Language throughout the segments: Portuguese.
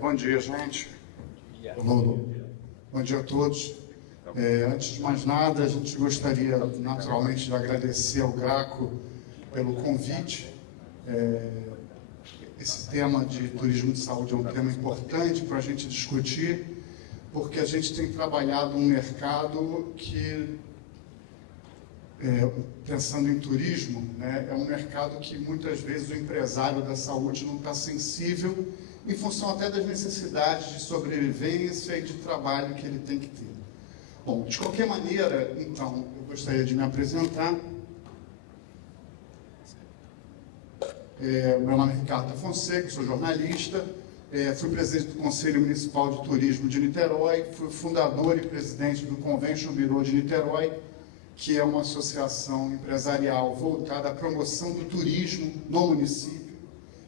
Bom dia, gente. Bom dia a todos. Antes de mais nada, a gente gostaria naturalmente de agradecer ao Graco pelo convite. Esse tema de turismo de saúde é um tema importante para a gente discutir, porque a gente tem trabalhado um mercado que, pensando em turismo, né, é um mercado que muitas vezes o empresário da saúde não está sensível, em função até das necessidades de sobrevivência e de trabalho que ele tem que ter. Bom, de qualquer maneira, então, eu gostaria de me apresentar. Meu nome é Ricardo Fonseca, sou jornalista, fui presidente do Conselho Municipal de Turismo de Niterói, fui fundador e presidente do Convention Bureau de Niterói, que é uma associação empresarial voltada à promoção do turismo no município.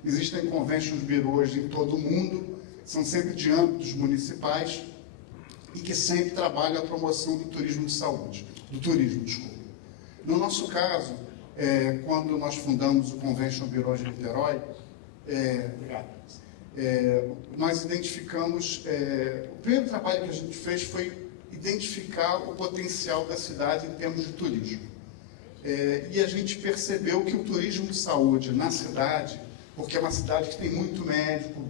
Existem convention bureaus em todo o mundo, são sempre de âmbitos municipais e que sempre trabalham a promoção do turismo de saúde, do turismo, desculpa. No nosso caso, quando nós fundamos o Convention Bureau de Niterói, nós identificamos, o primeiro trabalho que a gente fez foi identificar o potencial da cidade em termos de turismo. E a gente percebeu que o turismo de saúde na cidade, porque é uma cidade que tem muito médico,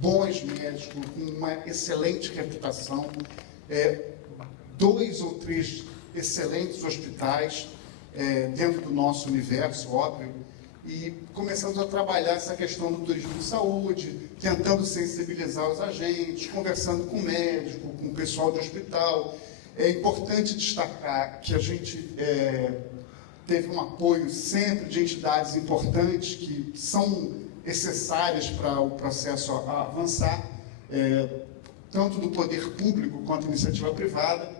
bons médicos, com uma excelente reputação, 2 ou 3 excelentes hospitais dentro do nosso universo, óbvio, e começamos a trabalhar essa questão do turismo de saúde, tentando sensibilizar os agentes, conversando com o médico, com o pessoal do hospital. É importante destacar que a gente teve um apoio sempre de entidades importantes que são necessárias para o processo avançar, tanto do poder público quanto iniciativa privada.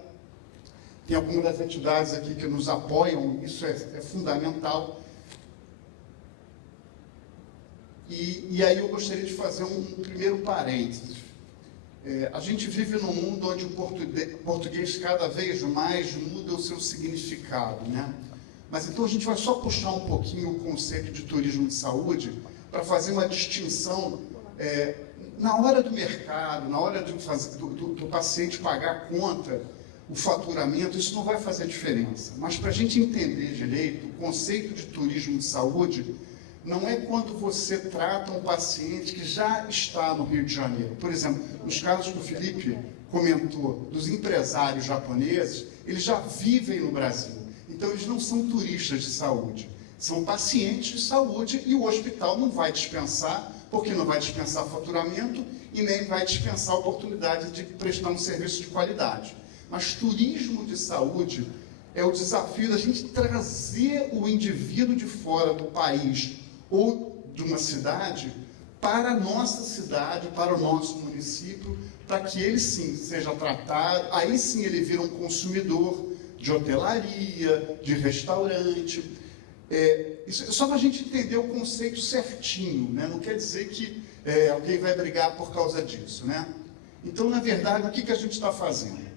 Tem algumas das entidades aqui que nos apoiam, isso é fundamental. E aí eu gostaria de fazer um primeiro parênteses. A gente vive num mundo onde o português cada vez mais muda o seu significado, né? Mas então a gente vai só puxar um pouquinho o conceito de turismo de saúde para fazer uma distinção. Na hora do mercado, na hora do paciente pagar a conta, o faturamento, isso não vai fazer diferença. Mas para a gente entender direito, o conceito de turismo de saúde não é quando você trata um paciente que já está no Rio de Janeiro. Por exemplo, nos casos que o Felipe comentou, dos empresários japoneses, eles já vivem no Brasil. Então, eles não são turistas de saúde, são pacientes de saúde e o hospital não vai dispensar, porque não vai dispensar faturamento e nem vai dispensar a oportunidade de prestar um serviço de qualidade. Mas turismo de saúde é o desafio da gente trazer o indivíduo de fora do país ou de uma cidade para a nossa cidade, para o nosso município, para que ele sim seja tratado, aí sim ele vira um consumidor de hotelaria, de restaurante. Isso é só para a gente entender o conceito certinho, né? Não quer dizer que alguém vai brigar por causa disso, né? Então, na verdade, o que a gente está fazendo?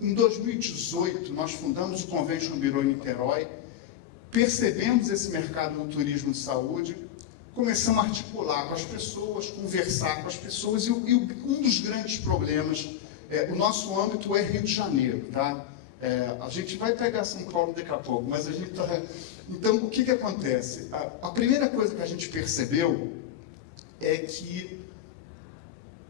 Em 2018, nós fundamos o Convention Bureau em Niterói, percebemos esse mercado no turismo de saúde, começamos a articular com as pessoas, conversar com as pessoas, e um dos grandes problemas, o nosso âmbito é Rio de Janeiro, tá? A gente vai pegar São Paulo daqui a pouco, mas a gente está... Então, o que acontece? A primeira coisa que a gente percebeu é que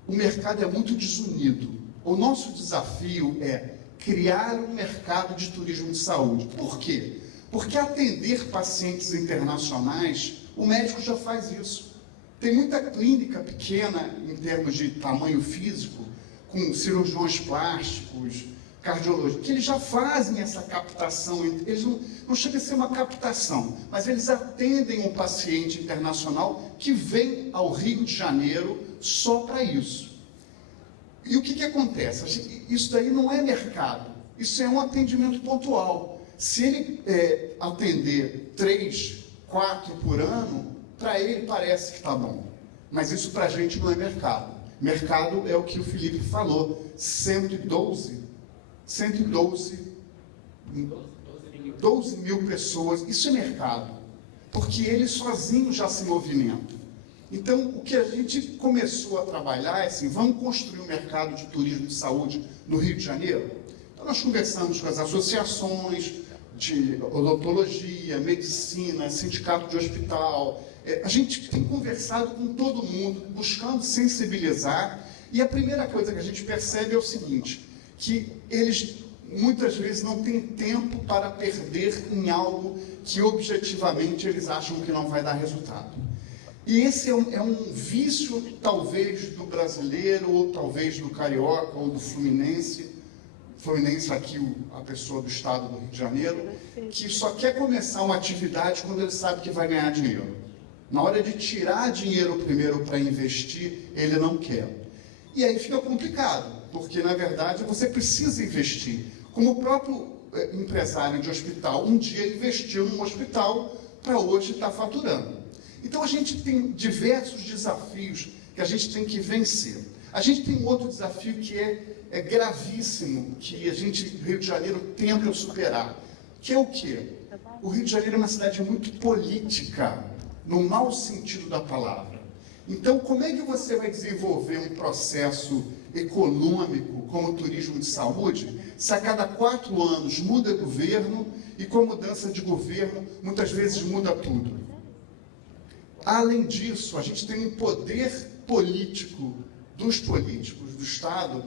o mercado é muito desunido. O nosso desafio é criar um mercado de turismo de saúde. Por quê? Porque atender pacientes internacionais, o médico já faz isso. Tem muita clínica pequena, em termos de tamanho físico, com cirurgiões plásticos, cardiologia, que eles já fazem essa captação. Eles não chega a ser uma captação, mas eles atendem um paciente internacional que vem ao Rio de Janeiro só para isso. E o que acontece? Isso daí não é mercado, isso é um atendimento pontual. Se ele atender 3, 4 por ano, para ele parece que está bom. Mas isso para a gente não é mercado. Mercado é o que o Felipe falou, 12 mil pessoas, isso é mercado. Porque ele sozinho já se movimenta. Então, o que a gente começou a trabalhar é assim, vamos construir um mercado de turismo de saúde no Rio de Janeiro? Então, nós conversamos com as associações de odontologia, medicina, sindicato de hospital. A gente tem conversado com todo mundo, buscando sensibilizar, e a primeira coisa que a gente percebe é o seguinte, que eles muitas vezes não têm tempo para perder em algo que objetivamente eles acham que não vai dar resultado. E esse é um vício, talvez, do brasileiro, ou talvez do carioca, ou do fluminense aqui, a pessoa do estado do Rio de Janeiro, que só quer começar uma atividade quando ele sabe que vai ganhar dinheiro. Na hora de tirar dinheiro primeiro para investir, ele não quer. E aí fica complicado, porque, na verdade, você precisa investir. Como o próprio empresário de hospital, um dia investiu num hospital para hoje estar faturando. Então, a gente tem diversos desafios que a gente tem que vencer. A gente tem um outro desafio que é gravíssimo, que a gente, Rio de Janeiro, tenta superar, que é o quê? O Rio de Janeiro é uma cidade muito política, no mau sentido da palavra. Então, como é que você vai desenvolver um processo econômico como o turismo de saúde, se a cada 4 anos muda governo e com mudança de governo, muitas vezes muda tudo? Além disso, a gente tem um poder político dos políticos do Estado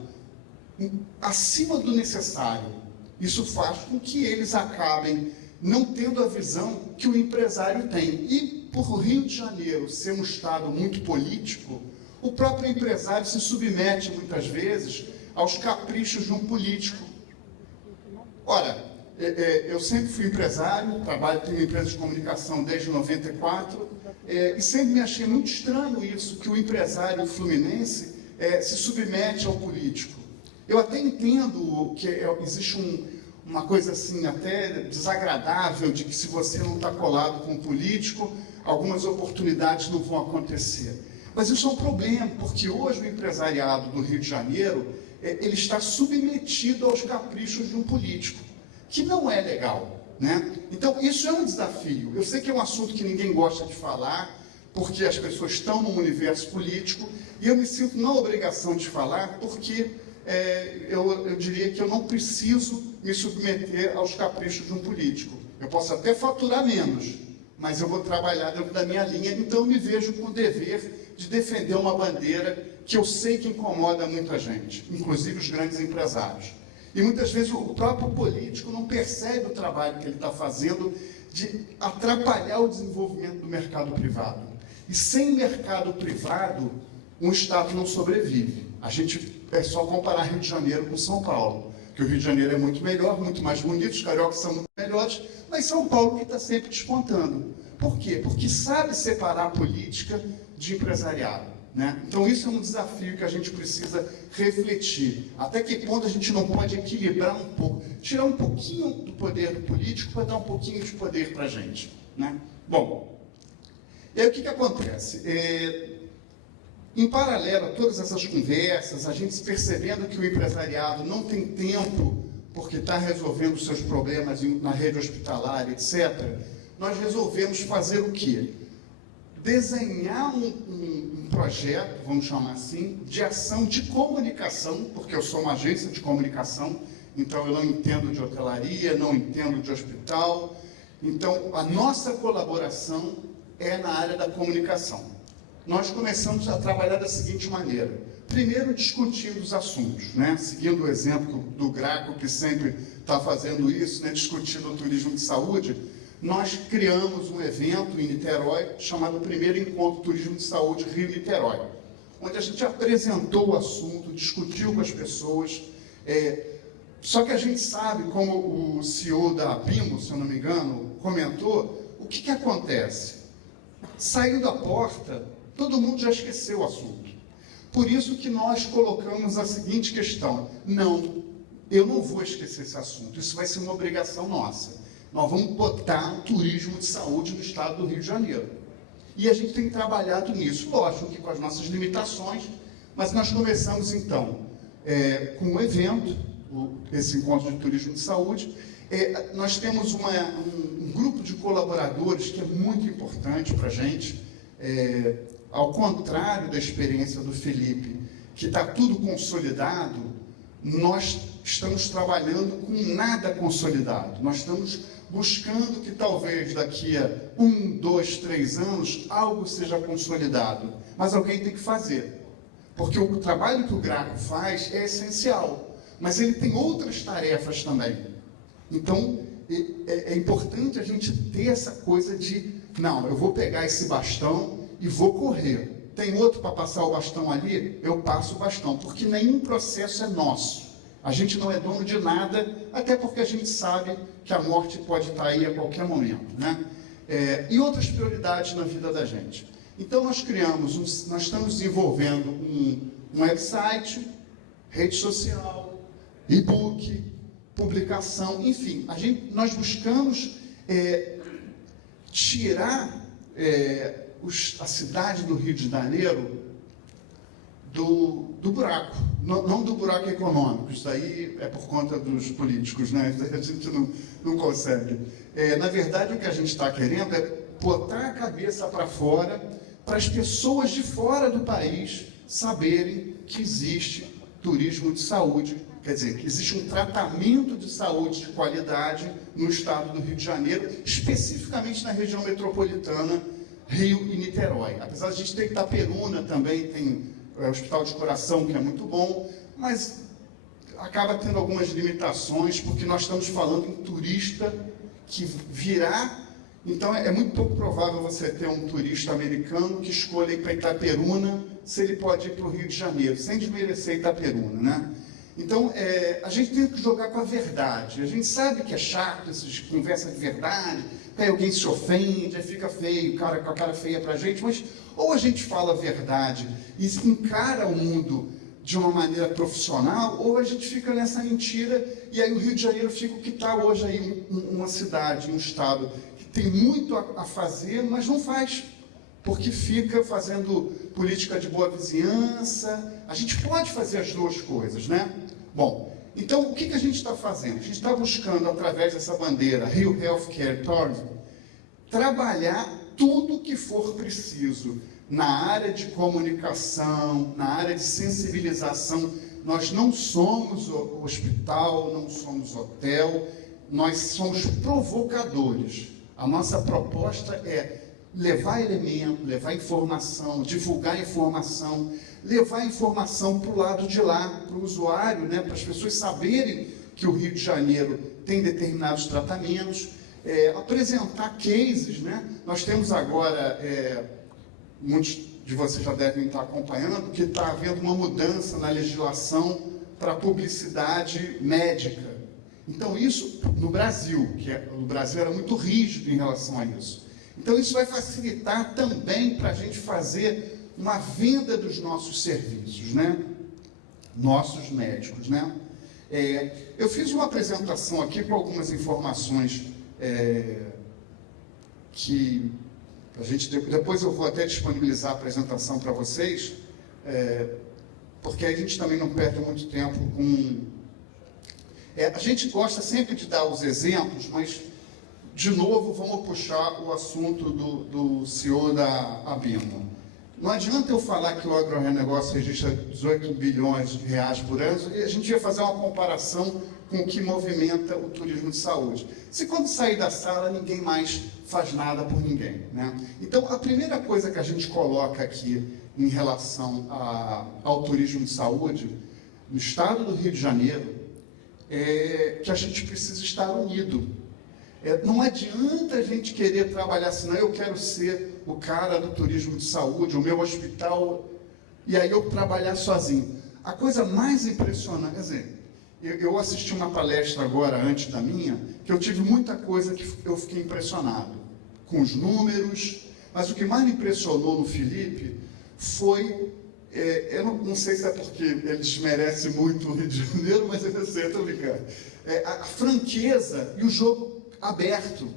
acima do necessário. Isso faz com que eles acabem não tendo a visão que o empresário tem. E, por o Rio de Janeiro ser um Estado muito político, o próprio empresário se submete, muitas vezes, aos caprichos de um político. Ora, eu sempre fui empresário, trabalho com uma empresa de comunicação desde 94, e sempre me achei muito estranho isso, que o empresário fluminense se submete ao político. Eu até entendo que existe uma coisa assim, até desagradável, de que se você não está colado com o político, algumas oportunidades não vão acontecer. Mas isso é um problema, porque hoje o empresariado do Rio de Janeiro, ele está submetido aos caprichos de um político, que não é legal, né? Então, isso é um desafio. Eu sei que é um assunto que ninguém gosta de falar, porque as pessoas estão no universo político, e eu me sinto na obrigação de falar, porque eu diria que eu não preciso me submeter aos caprichos de um político. Eu posso até faturar menos, mas eu vou trabalhar dentro da minha linha, então eu me vejo com o dever de defender uma bandeira que eu sei que incomoda muita gente, inclusive os grandes empresários. E muitas vezes o próprio político não percebe o trabalho que ele está fazendo de atrapalhar o desenvolvimento do mercado privado. E sem mercado privado, um Estado não sobrevive. É só comparar Rio de Janeiro com São Paulo, que o Rio de Janeiro é muito melhor, muito mais bonito, os cariocas são muito melhores, mas São Paulo que está sempre despontando. Por quê? Porque sabe separar a política de empresariado, né? Então isso é um desafio que a gente precisa refletir. Até que ponto a gente não pode equilibrar um pouco, tirar um pouquinho do poder do político para dar um pouquinho de poder para a gente, né? Bom, e aí o que acontece? Em paralelo a todas essas conversas, a gente percebendo que o empresariado não tem tempo porque está resolvendo seus problemas na rede hospitalar, etc., nós resolvemos fazer o quê? Desenhar um projeto, vamos chamar assim, de ação de comunicação, porque eu sou uma agência de comunicação, então eu não entendo de hotelaria, não entendo de hospital. Então, a nossa colaboração é na área da comunicação. Nós começamos a trabalhar da seguinte maneira. Primeiro, discutindo os assuntos, né? Seguindo o exemplo do Graco, que sempre está fazendo isso, né? Discutindo o turismo de saúde, nós criamos um evento em Niterói chamado Primeiro Encontro Turismo de Saúde Rio-Niterói, onde a gente apresentou o assunto, discutiu com as pessoas. Só que a gente sabe, como o CEO da Bimbo, se eu não me engano, comentou, o que acontece? Saiu da porta, todo mundo já esqueceu o assunto. Por isso que nós colocamos a seguinte questão: não, eu não vou esquecer esse assunto, isso vai ser uma obrigação nossa. Nós vamos botar o turismo de saúde no estado do Rio de Janeiro. E a gente tem trabalhado nisso, lógico que com as nossas limitações, mas nós começamos então com um evento, esse encontro de turismo de saúde. Nós temos um grupo de colaboradores que é muito importante para a gente. ao contrário da experiência do Felipe, que está tudo consolidado, nós estamos trabalhando com nada consolidado. Nós estamos buscando que talvez daqui a 1, 2, 3 anos algo seja consolidado. Mas alguém tem que fazer. Porque o trabalho que o Graco faz é essencial. Mas ele tem outras tarefas também. Então, é importante a gente ter essa coisa de, não, eu vou pegar esse bastão e vou correr. Tem outro para passar o bastão ali? Eu passo o bastão. Porque nenhum processo é nosso. A gente não é dono de nada, até porque a gente sabe que a morte pode estar aí a qualquer momento, né? E outras prioridades na vida da gente. Então nós estamos desenvolvendo um website, rede social, e-book, publicação, enfim, nós buscamos tirar a cidade do Rio de Janeiro do buraco, não do buraco econômico, isso aí é por conta dos políticos, né? A gente não consegue. Na verdade, o que a gente está querendo é botar a cabeça para fora, para as pessoas de fora do país saberem que existe turismo de saúde, quer dizer, que existe um tratamento de saúde de qualidade no estado do Rio de Janeiro, especificamente na região metropolitana, Rio e Niterói. Apesar de a gente ter Itaperuna também, tem Hospital de Coração, que é muito bom, mas acaba tendo algumas limitações, porque nós estamos falando em turista que virá. Então, é muito pouco provável você ter um turista americano que escolha ir para Itaperuna, se ele pode ir para o Rio de Janeiro, sem desmerecer Itaperuna, né? Então, a gente tem que jogar com a verdade. A gente sabe que é chato essas conversas de verdade, que aí alguém se ofende, aí fica feio, o cara com a cara feia para a gente, mas ou a gente fala a verdade e encara o mundo de uma maneira profissional, ou a gente fica nessa mentira, e aí o Rio de Janeiro fica o que está hoje aí, uma cidade, um estado, que tem muito a fazer, mas não faz, porque fica fazendo política de boa vizinhança. A gente pode fazer as duas coisas, né? Bom, então o que a gente está fazendo? A gente está buscando, através dessa bandeira, Rio Healthcare Tourism, trabalhar tudo o que for preciso na área de comunicação, na área de sensibilização. Nós não somos hospital, não somos hotel, nós somos provocadores. A nossa proposta é levar elemento, levar informação, divulgar informação, levar informação para o lado de lá, para o usuário, né, para as pessoas saberem que o Rio de Janeiro tem determinados tratamentos, apresentar cases, né? Nós temos agora, muitos de vocês já devem estar acompanhando, que está havendo uma mudança na legislação para publicidade médica. Então isso no Brasil, o Brasil era muito rígido em relação a isso. Então isso vai facilitar também para a gente fazer uma venda dos nossos serviços, né? Nossos médicos, né? Eu fiz uma apresentação aqui com algumas informações que a gente depois eu vou até disponibilizar a apresentação para vocês, porque a gente também não perde muito tempo com... a gente gosta sempre de dar os exemplos, mas de novo vamos puxar o assunto do CEO da Abimo. Não adianta eu falar que o agronegócio registra 18 bilhões de reais por ano, e a gente ia fazer uma comparação com o que movimenta o turismo de saúde. Se quando sair da sala, ninguém mais faz nada por ninguém, né? Então, a primeira coisa que a gente coloca aqui em relação ao turismo de saúde, no estado do Rio de Janeiro, é que a gente precisa estar unido. Não adianta a gente querer trabalhar assim, não, eu quero ser o cara do turismo de saúde, o meu hospital, e aí eu trabalhar sozinho. A coisa mais impressionante, quer dizer, eu assisti uma palestra agora, antes da minha, que eu tive muita coisa que eu fiquei impressionado, com os números, mas o que mais me impressionou no Felipe foi, eu não sei se é porque ele desmerece muito o Rio de Janeiro, mas eu sei, estou brincando, a franqueza e o jogo aberto.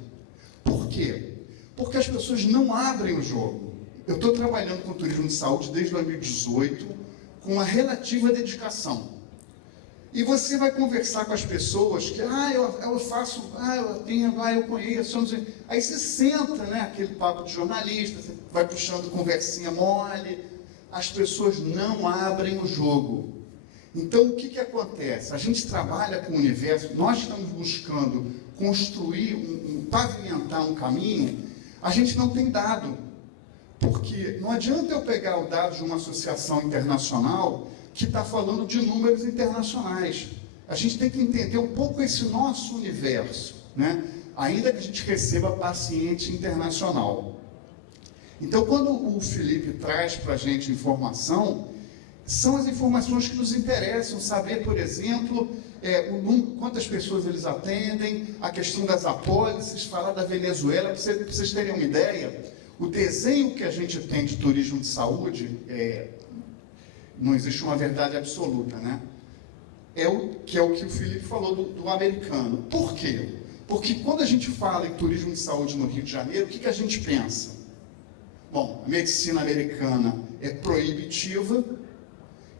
Por quê? Porque as pessoas não abrem o jogo. Eu estou trabalhando com turismo de saúde desde 2018, com uma relativa dedicação. E você vai conversar com as pessoas que, eu faço, eu tenho, eu conheço, não sei. Aí você senta, né, aquele papo de jornalista, você vai puxando conversinha mole, as pessoas não abrem o jogo. Então, o que acontece? A gente trabalha com o universo, nós estamos buscando construir, pavimentar um caminho, a gente não tem dado. Porque não adianta eu pegar o dado de uma associação internacional que está falando de números internacionais. A gente tem que entender um pouco esse nosso universo, né? Ainda que a gente receba paciente internacional. Então, quando o Felipe traz para a gente informação, são as informações que nos interessam, saber, por exemplo, quantas pessoas eles atendem, a questão das apólices, falar da Venezuela, para vocês terem uma ideia, o desenho que a gente tem de turismo de saúde, não existe uma verdade absoluta, né? É o que o Felipe falou do americano. Por quê? Porque quando a gente fala em turismo de saúde no Rio de Janeiro, o que a gente pensa? Bom, a medicina americana é proibitiva,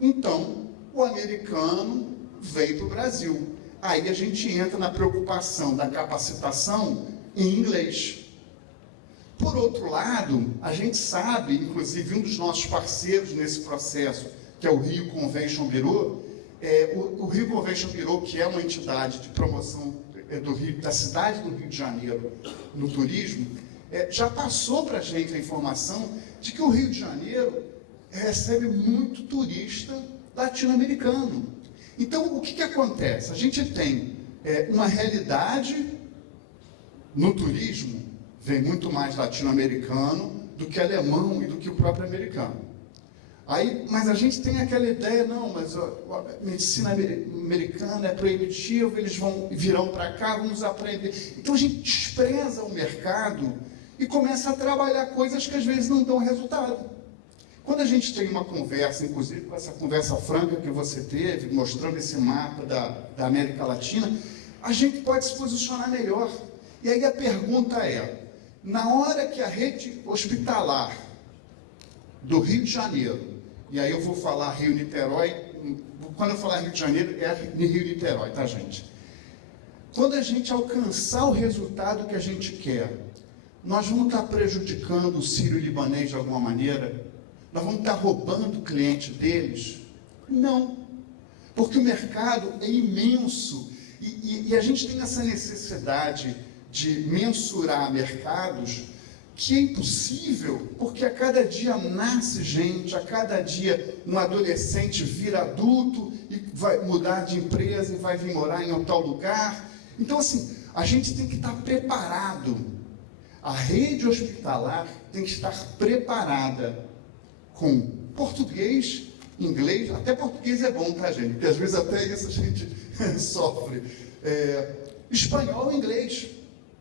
então o americano veio para o Brasil. Aí a gente entra na preocupação da capacitação em inglês. Por outro lado, a gente sabe, inclusive um dos nossos parceiros nesse processo, que é o Rio Convention Bureau, o Rio Convention Bureau, que é uma entidade de promoção da cidade do Rio de Janeiro no turismo, já passou para a gente a informação de que o Rio de Janeiro recebe muito turista latino-americano. Então, o que acontece? A gente tem uma realidade no turismo, vem muito mais latino-americano do que alemão e do que o próprio americano. Mas a gente tem aquela ideia, não, mas a medicina americana é proibitiva, eles virão para cá, vamos aprender. Então a gente despreza o mercado e começa a trabalhar coisas que às vezes não dão resultado. Quando a gente tem uma conversa, inclusive com essa conversa franca que você teve, mostrando esse mapa da América Latina, a gente pode se posicionar melhor. E aí a pergunta na hora que a rede hospitalar do Rio de Janeiro, e aí eu vou falar Rio-Niterói, quando eu falar Rio de Janeiro, é Rio-Niterói, tá, gente? Quando a gente alcançar o resultado que a gente quer, nós vamos estar prejudicando o sírio-libanês de alguma maneira? Nós vamos estar roubando o cliente deles? Não, porque o mercado é imenso e a gente tem essa necessidade de mensurar mercados que é impossível, porque a cada dia nasce gente, a cada dia um adolescente vira adulto e vai mudar de empresa e vai vir morar em tal lugar. Então, assim, a gente tem que estar preparado. A rede hospitalar tem que estar preparada com português, inglês, até português é bom, tá, gente? Porque às vezes até isso a gente sofre. Espanhol e inglês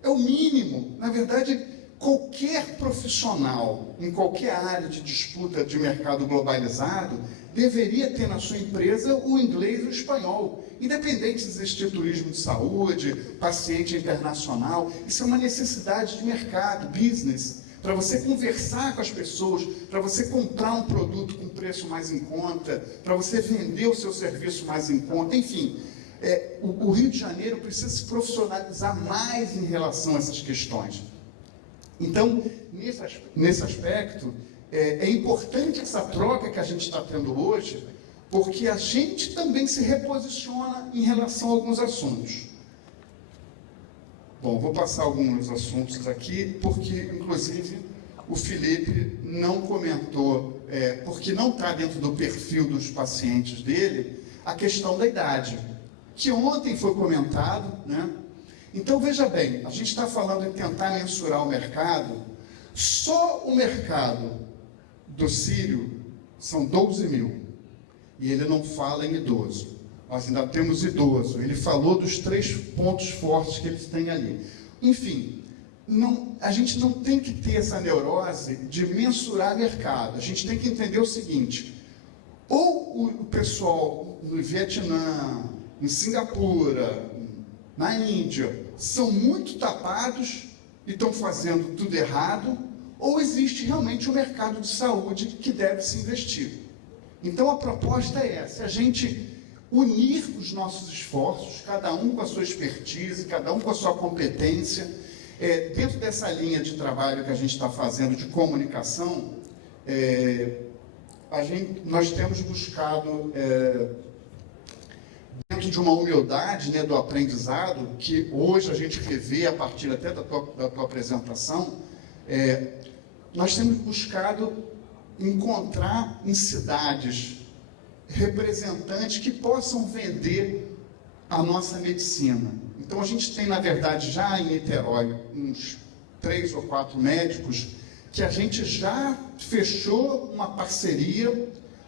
é o mínimo. Na verdade, qualquer profissional, em qualquer área de disputa de mercado globalizado, deveria ter na sua empresa o inglês e o espanhol. Independente de existir turismo de saúde, paciente internacional, isso é uma necessidade de mercado, business, para você conversar com as pessoas, para você comprar um produto com preço mais em conta, para você vender o seu serviço mais em conta, enfim. O Rio de Janeiro precisa se profissionalizar mais em relação a essas questões. Então, nesse aspecto, é importante essa troca que a gente está tendo hoje, porque a gente também se reposiciona em relação a alguns assuntos. Bom, vou passar alguns assuntos aqui, porque, inclusive, o Felipe não comentou, porque não está dentro do perfil dos pacientes dele, a questão da idade, que ontem foi comentado, né? Então, veja bem, a gente está falando em tentar mensurar o mercado, só o mercado do Sírio são 12 mil, e ele não fala em idoso. Nós ainda temos idoso, ele falou dos 3 pontos fortes que eles têm ali. Enfim, a gente não tem que ter essa neurose de mensurar mercado, a gente tem que entender o seguinte, ou o pessoal no Vietnã, em Singapura, na Índia, são muito tapados e estão fazendo tudo errado, ou existe realmente um mercado de saúde que deve se investir. Então a proposta é essa, a gente unir os nossos esforços, cada um com a sua expertise, cada um com a sua competência, Dentro dessa linha de trabalho que a gente está fazendo de comunicação, nós temos buscado, dentro de uma humildade, né, do aprendizado, que hoje a gente revê a partir até da tua apresentação, nós temos buscado encontrar em cidades representantes que possam vender a nossa medicina. Então, a gente tem, na verdade, já em Niterói, uns 3 ou 4 médicos que a gente já fechou uma parceria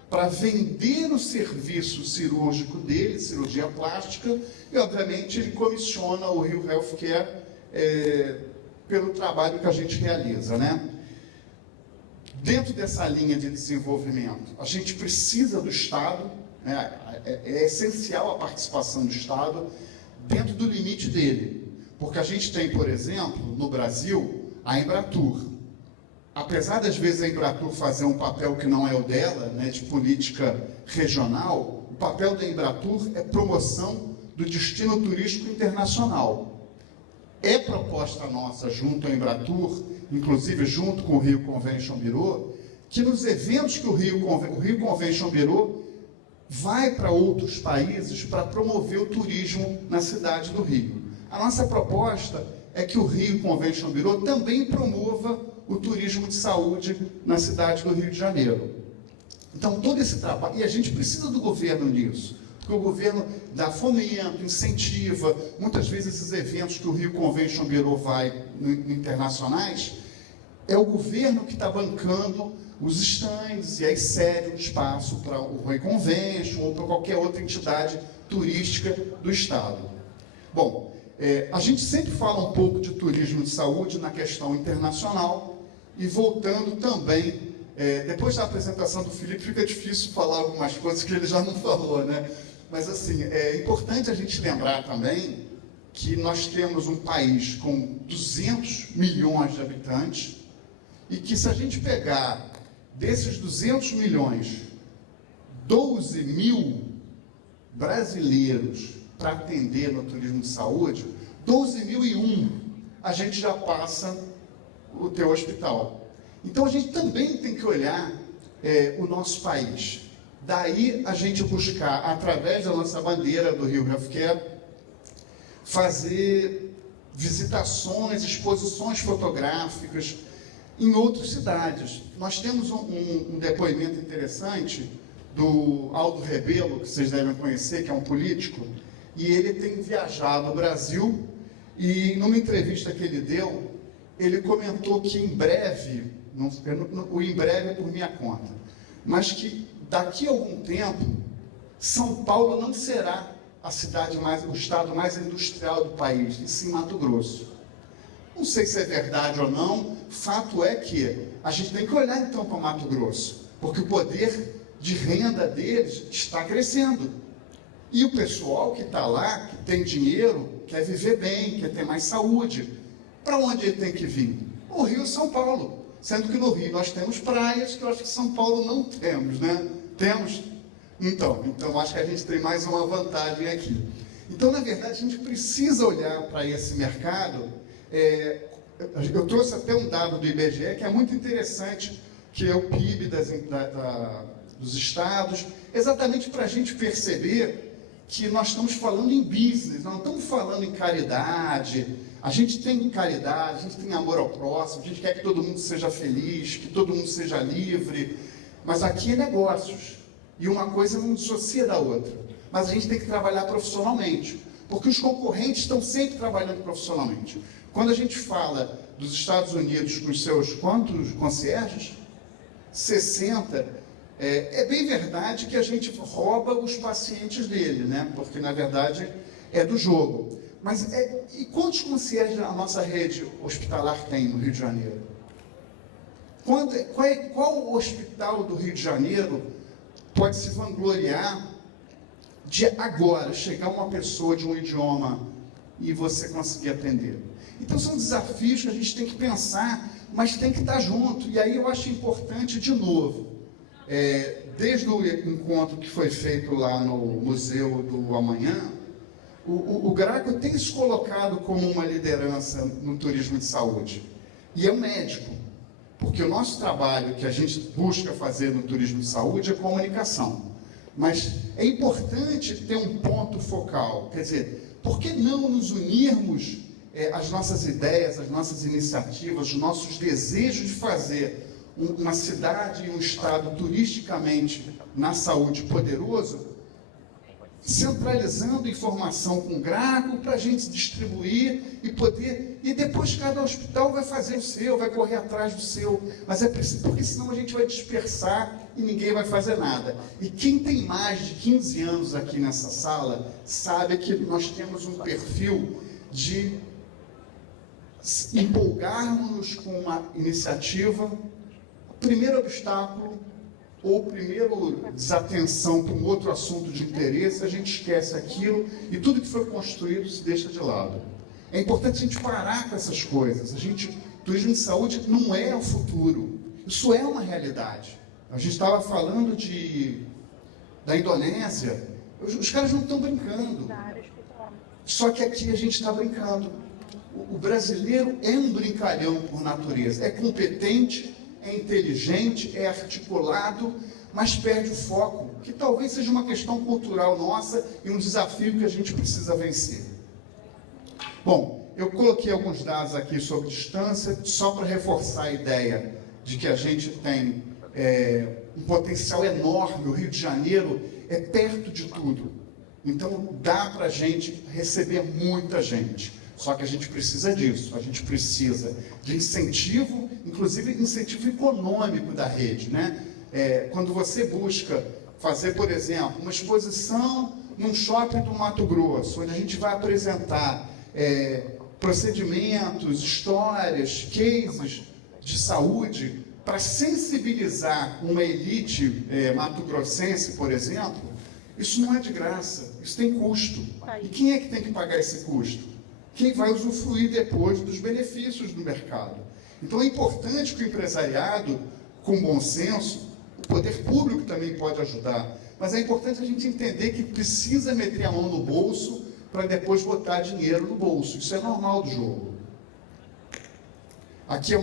para vender o serviço cirúrgico dele, cirurgia plástica, e, obviamente, ele comissiona o Rio Healthcare pelo trabalho que a gente realiza, né? Dentro dessa linha de desenvolvimento, a gente precisa do Estado, né? É essencial a participação do Estado dentro do limite dele, porque a gente tem, por exemplo, no Brasil, a Embratur. Apesar das vezes a Embratur fazer um papel que não é o dela, né, de política regional, o papel da Embratur é promoção do destino turístico internacional. É proposta nossa, junto à Embratur, inclusive junto com o Rio Convention Bureau, que nos eventos que o Rio Convention Bureau vai para outros países para promover o turismo na cidade do Rio. A nossa proposta é que o Rio Convention Bureau também promova o turismo de saúde na cidade do Rio de Janeiro. Então, todo esse trabalho, e a gente precisa do governo nisso, porque o governo dá fomento, incentiva, muitas vezes esses eventos que o Rio Convention Bureau vai internacionais, é o governo que está bancando os stands e aí cede um espaço para o Rio Convention ou para qualquer outra entidade turística do Estado. Bom, a gente sempre fala um pouco de turismo de saúde na questão internacional e voltando também, depois da apresentação do Felipe, fica difícil falar algumas coisas que ele já não falou, né? Mas, assim, é importante a gente lembrar também que nós temos um país com 200 milhões de habitantes e que, se a gente pegar desses 200 milhões, 12 mil brasileiros para atender no turismo de saúde, 12.001 a gente já passa o teu hospital. Então, a gente também tem que olhar o nosso país. Daí, a gente buscar, através da nossa bandeira do Rio Healthcare, fazer visitações, exposições fotográficas em outras cidades. Nós temos um depoimento interessante do Aldo Rebelo, que vocês devem conhecer, que é um político, e ele tem viajado ao Brasil, e numa entrevista que ele deu, ele comentou que em breve, o em breve é por minha conta, mas que daqui a algum tempo, São Paulo não será o estado mais industrial do país, e sim Mato Grosso. Não sei se é verdade ou não, fato é que a gente tem que olhar então para o Mato Grosso, porque o poder de renda deles está crescendo. E o pessoal que está lá, que tem dinheiro, quer viver bem, quer ter mais saúde. Para onde ele tem que vir? O Rio e São Paulo. Sendo que no Rio nós temos praias, que eu acho que São Paulo não temos, né? Temos? Então acho que a gente tem mais uma vantagem aqui. Então, na verdade, a gente precisa olhar para esse mercado. Eu trouxe até um dado do IBGE que é muito interessante, que é o PIB dos estados, exatamente para a gente perceber que nós estamos falando em business, não estamos falando em caridade. A gente tem caridade, a gente tem amor ao próximo, a gente quer que todo mundo seja feliz, que todo mundo seja livre, mas aqui é negócios, e uma coisa não dissocia da outra. Mas a gente tem que trabalhar profissionalmente, porque os concorrentes estão sempre trabalhando profissionalmente. Quando a gente fala dos Estados Unidos com os seus quantos concierges? 60. É bem verdade que a gente rouba os pacientes dele, né? Porque, na verdade, é do jogo. Mas, e quantos concierges a nossa rede hospitalar tem no Rio de Janeiro? Qual hospital do Rio de Janeiro pode se vangloriar de agora chegar uma pessoa de um idioma e você conseguir atender? Então, são desafios que a gente tem que pensar, mas tem que estar junto. E aí eu acho importante, de novo, desde o encontro que foi feito lá no Museu do Amanhã, O Graco tem se colocado como uma liderança no turismo de saúde. E é um médico, porque o nosso trabalho que a gente busca fazer no turismo de saúde é comunicação. Mas é importante ter um ponto focal. Quer dizer, por que não nos unirmos as nossas ideias, as nossas iniciativas, os nossos desejos de fazer uma cidade e um estado turisticamente na saúde poderoso, centralizando informação com Graco para a gente distribuir e poder... E depois cada hospital vai fazer o seu, vai correr atrás do seu. Mas é preciso, porque senão a gente vai dispersar e ninguém vai fazer nada. E quem tem mais de 15 anos aqui nessa sala sabe que nós temos um perfil de empolgarmos com uma iniciativa. O primeiro obstáculo ou primeiro desatenção para um outro assunto de interesse, a gente esquece aquilo e tudo que foi construído se deixa de lado. É importante a gente parar com essas coisas. Turismo de saúde não é o futuro. Isso é uma realidade. A gente estava falando da Indonésia. Os caras não estão brincando. Só que aqui a gente está brincando. O brasileiro é um brincalhão por natureza. É competente, é inteligente, é articulado, mas perde o foco, que talvez seja uma questão cultural nossa e um desafio que a gente precisa vencer. Bom, eu coloquei alguns dados aqui sobre distância, só para reforçar a ideia de que a gente tem um potencial enorme. O Rio de Janeiro é perto de tudo. Então, dá para a gente receber muita gente. Só que a gente precisa disso, a gente precisa de incentivo, inclusive incentivo econômico da rede, né? Quando você busca fazer, por exemplo, uma exposição num shopping do Mato Grosso, onde a gente vai apresentar procedimentos, histórias, cases de saúde, para sensibilizar uma elite mato-grossense, por exemplo, isso não é de graça, isso tem custo. E quem é que tem que pagar esse custo? Quem vai usufruir depois dos benefícios do mercado. Então é importante que o empresariado, com bom senso, o poder público também pode ajudar, mas é importante a gente entender que precisa meter a mão no bolso para depois botar dinheiro no bolso. Isso é normal do jogo. Aqui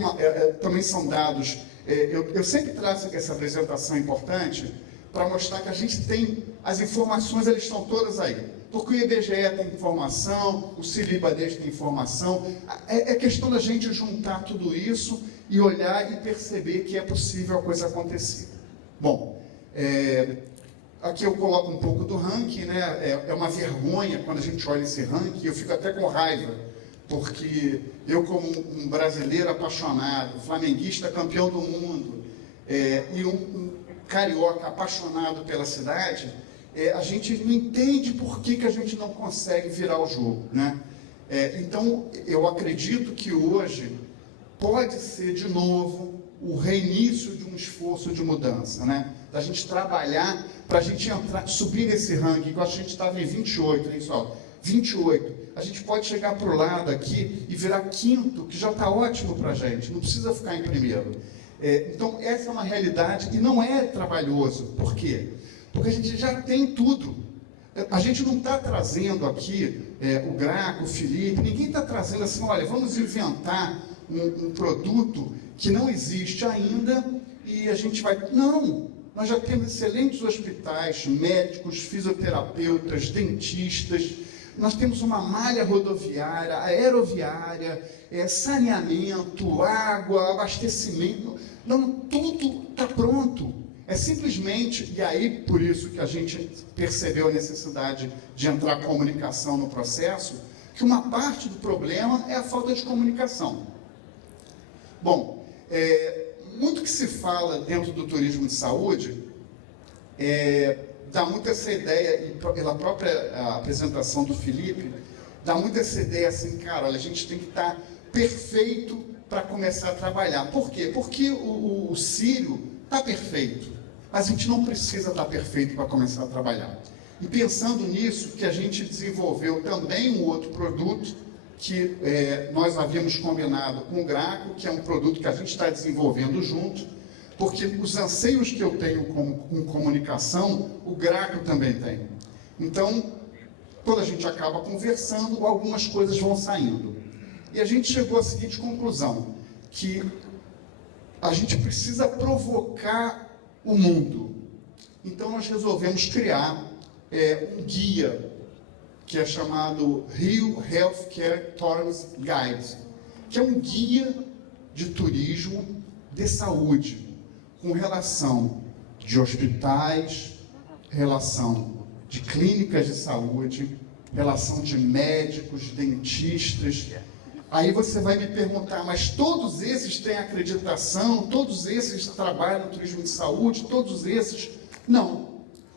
também são dados, eu sempre trago aqui essa apresentação importante para mostrar que a gente tem, as informações elas estão todas aí. Porque o IBGE tem informação, o Sírio-Libanês tem informação. É questão da gente juntar tudo isso e olhar e perceber que é possível a coisa acontecer. Bom, aqui eu coloco um pouco do ranking, né? É uma vergonha quando a gente olha esse ranking, eu fico até com raiva, porque eu, como um brasileiro apaixonado, flamenguista campeão do mundo, e um carioca apaixonado pela cidade, a gente não entende por que a gente não consegue virar o jogo, né? Então, eu acredito que hoje pode ser, de novo, o reinício de um esforço de mudança, né? Da gente trabalhar para a gente subir nesse ranking, que eu acho que a gente estava em 28, né, pessoal? 28. A gente pode chegar para o lado aqui e virar quinto, que já está ótimo para a gente, não precisa ficar em primeiro. Então, essa é uma realidade e não é trabalhoso. Por quê? Porque a gente já tem tudo. A gente não está trazendo aqui o Graco, o Felipe, ninguém está trazendo assim, olha, vamos inventar um produto que não existe ainda e a gente vai... Não! Nós já temos excelentes hospitais, médicos, fisioterapeutas, dentistas, nós temos uma malha rodoviária, aeroviária, saneamento, água, abastecimento, não, tudo está pronto. É simplesmente, e aí por isso que a gente percebeu a necessidade de entrar a comunicação no processo, que uma parte do problema é a falta de comunicação. Bom, muito que se fala dentro do turismo de saúde, dá muito essa ideia, e pela própria apresentação do Felipe, dá muito essa ideia assim, cara, olha, a gente tem que estar perfeito para começar a trabalhar. Por quê? Porque o Sírio está perfeito, mas a gente não precisa estar perfeito para começar a trabalhar. E pensando nisso, que a gente desenvolveu também um outro produto que nós havíamos combinado com o Graco, que é um produto que a gente está desenvolvendo junto, porque os anseios que eu tenho com comunicação, o Graco também tem. Então, Quando a gente acaba conversando, algumas coisas vão saindo. E a gente chegou à seguinte conclusão, que a gente precisa provocar o mundo. Então nós resolvemos criar um guia, que é chamado Rio Healthcare Tourism Guide, que é um guia de turismo de saúde, com relação de hospitais, relação de clínicas de saúde, relação de médicos, dentistas. Aí você vai me perguntar, mas todos esses têm acreditação, todos esses trabalham no turismo de saúde, todos esses... Não.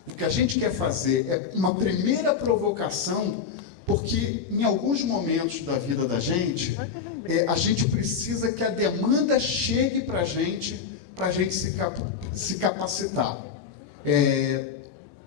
O que a gente quer fazer é uma primeira provocação, porque em alguns momentos da vida da gente, a gente precisa que a demanda chegue para a gente se capacitar.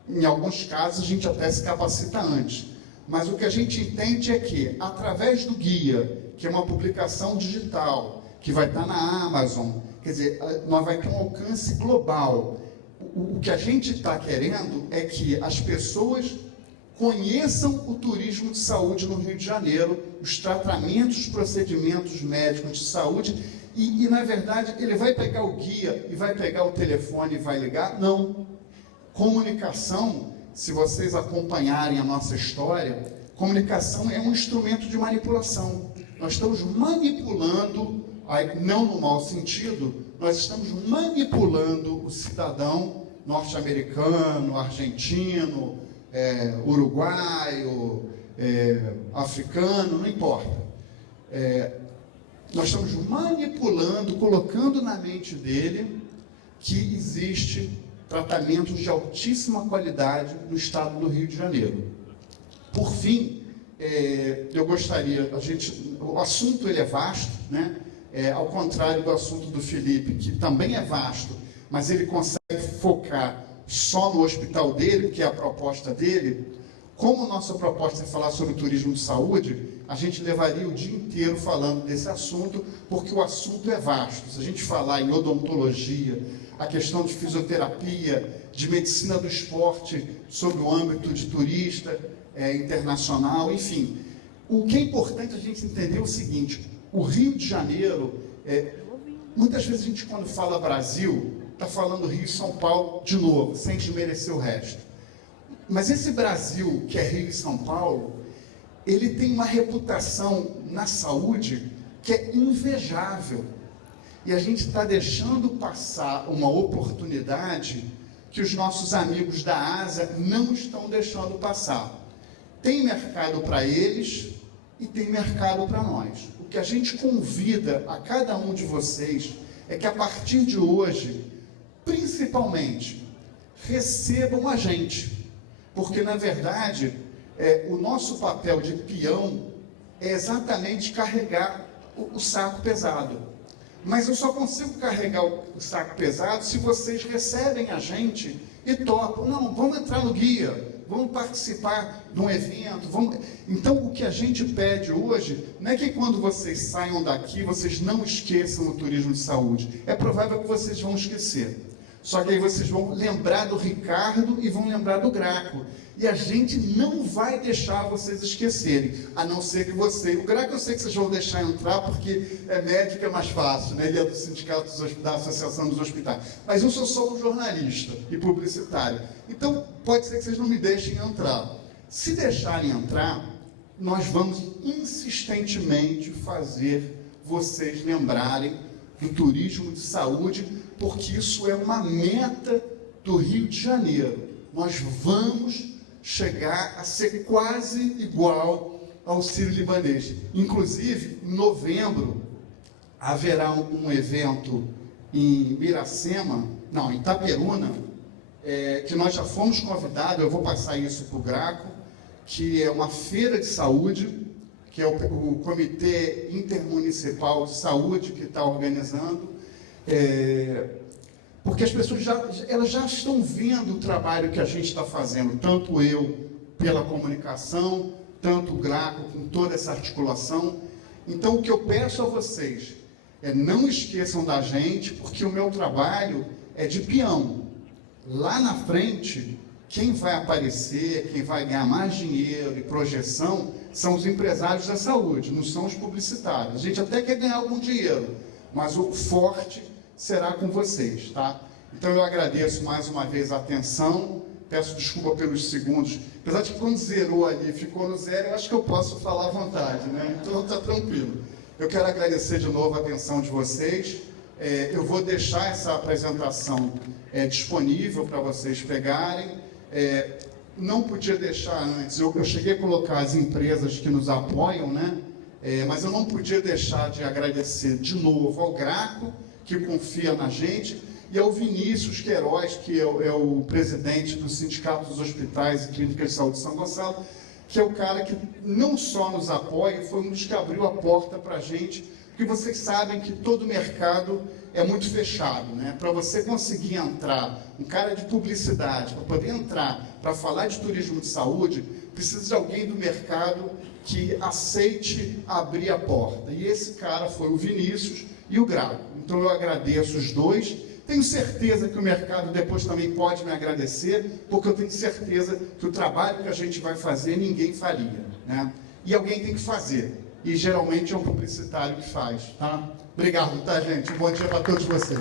Em alguns casos, a gente até se capacita antes. Mas o que a gente entende é que, através do guia, que é uma publicação digital, que vai estar na Amazon, quer dizer, nós vamos ter um alcance global. O que a gente está querendo é que as pessoas conheçam o turismo de saúde no Rio de Janeiro, os tratamentos, os procedimentos médicos de saúde, e na verdade, ele vai pegar o guia e vai pegar o telefone e vai ligar? Não. Comunicação, se vocês acompanharem a nossa história, comunicação é um instrumento de manipulação. Nós estamos manipulando, não no mau sentido, nós estamos manipulando o cidadão norte-americano, argentino, uruguaio, africano, não importa. Nós estamos manipulando, colocando na mente dele que existe tratamentos de altíssima qualidade no estado do Rio de Janeiro. Por fim, eu gostaria, o assunto ele é vasto, né? Ao contrário do assunto do Felipe, que também é vasto, mas ele consegue focar só no hospital dele, que é a proposta dele. Como nossa proposta é falar sobre turismo de saúde, a gente levaria o dia inteiro falando desse assunto, porque o assunto é vasto. Se a gente falar em odontologia, a questão de fisioterapia, de medicina do esporte, sobre o âmbito de turista internacional, enfim. O que é importante a gente entender é o seguinte: o Rio de Janeiro, muitas vezes a gente, quando fala Brasil, está falando Rio e São Paulo de novo, sem desmerecer o resto. Mas esse Brasil, que é Rio e São Paulo, ele tem uma reputação na saúde que é invejável. E a gente está deixando passar uma oportunidade que os nossos amigos da Ásia não estão deixando passar. Tem mercado para eles e tem mercado para nós. O que a gente convida a cada um de vocês é que, a partir de hoje, principalmente, recebam a gente. Porque, na verdade, o nosso papel de peão é exatamente carregar o saco pesado. Mas eu só consigo carregar o saco pesado se vocês recebem a gente e topam. Não, vamos entrar no guia, vamos participar de um evento. Então, o que a gente pede hoje não é que quando vocês saiam daqui, vocês não esqueçam o turismo de saúde. É provável que vocês vão esquecer. Só que aí vocês vão lembrar do Ricardo e vão lembrar do Graco. E a gente não vai deixar vocês esquecerem, a não ser que o Graco eu sei que vocês vão deixar entrar, porque médico é mais fácil, né? Ele é do sindicato da Associação dos Hospitais. Mas eu sou só um jornalista e publicitário. Então, pode ser que vocês não me deixem entrar. Se deixarem entrar, nós vamos insistentemente fazer vocês lembrarem do turismo de saúde, porque isso é uma meta do Rio de Janeiro. Nós vamos chegar a ser quase igual ao Sírio-Libanês. Inclusive, em novembro, haverá um evento em em Itaperuna, que nós já fomos convidados, eu vou passar isso para o Graco, que é uma feira de saúde, que é o Comitê Intermunicipal de Saúde que está organizando, porque as pessoas elas já estão vendo o trabalho que a gente está fazendo, tanto eu pela comunicação, tanto o Graco com toda essa articulação. Então, o que eu peço a vocês é não esqueçam da gente, porque o meu trabalho é de peão. Lá na frente, quem vai aparecer, quem vai ganhar mais dinheiro e projeção, são os empresários da saúde, não são os publicitários. A gente até quer ganhar algum dinheiro, mas o forte será com vocês, tá? Então eu agradeço mais uma vez a atenção, peço desculpa pelos segundos, apesar de que quando zerou ali, ficou no zero, eu acho que eu posso falar à vontade, né? Então está tranquilo. Eu quero agradecer de novo a atenção de vocês. Eu vou deixar essa apresentação disponível para vocês pegarem. Não podia deixar antes, eu cheguei a colocar as empresas que nos apoiam, né? Mas eu não podia deixar de agradecer de novo ao Graco, que confia na gente, e ao Vinícius Queiroz, que é o presidente do Sindicato dos Hospitais e Clínicas de Saúde de São Gonçalo, que é o cara que não só nos apoia, foi um dos que abriu a porta para a gente, porque vocês sabem que todo mercado é muito fechado, né? Para você conseguir entrar, um cara de publicidade, para poder entrar, para falar de turismo de saúde, precisa de alguém do mercado que aceite abrir a porta. E esse cara foi o Vinícius e o Graco. Então eu agradeço os dois. Tenho certeza que o mercado depois também pode me agradecer, porque eu tenho certeza que o trabalho que a gente vai fazer, ninguém faria, né? E alguém tem que fazer. E geralmente é um publicitário que faz, tá? Obrigado, tá, gente? Um bom dia para todos vocês.